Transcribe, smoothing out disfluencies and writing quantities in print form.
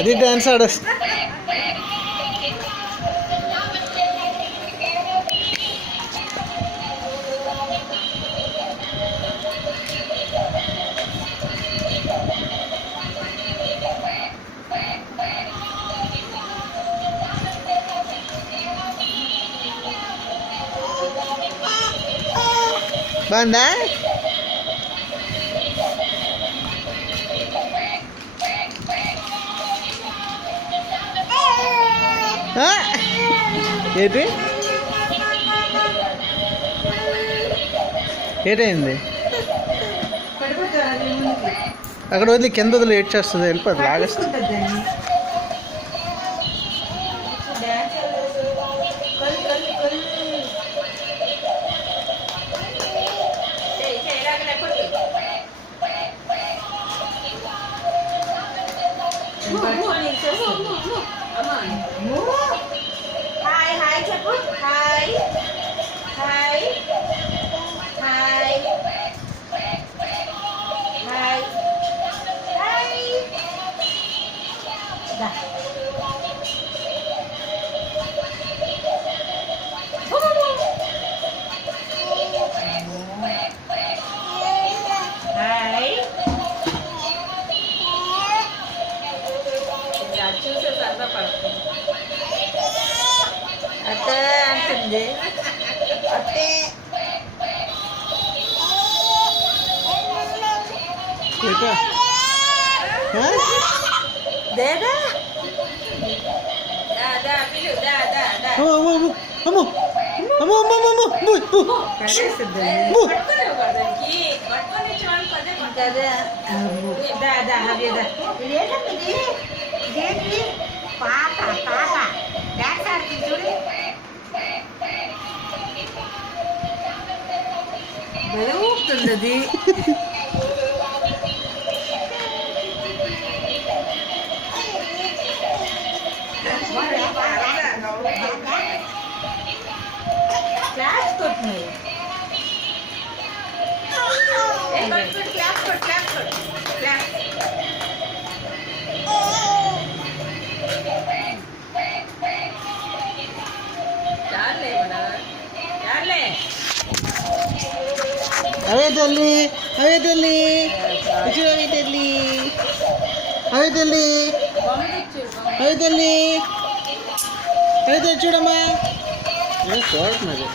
అది డ్యాన్స్ ఆడేస్తా. బాగుందా? ఏంటి ఏటైంది? అక్కడ వదిలి కింద వదిలి ఏడ్ చేస్తుంది, వెళ్ళిపోతుంది, లాగేస్తుంది. హాయ్ హాయ్ చెప్పు. Hi hi hi hi hi. Hi చూసే సరదా పడుతుంది. అత్తే అంటుంది, అత్తే దేదా దాదా పిలు దాదా పాట పాట డాన్స్ ఆడుతుంది చూడు. ఊపుతుంది అది. క్లాస్ కొట్టినాయి. క్లాస్ కొట్టు క్లాస్ కొట్టు క్లాస్. అవే తల్లి, అవే తల్లి, అవే తల్లి, అవే తల్లి, అవే తల్లి, అవే తల్లి చూడమ్మా. చూడట్లేదు.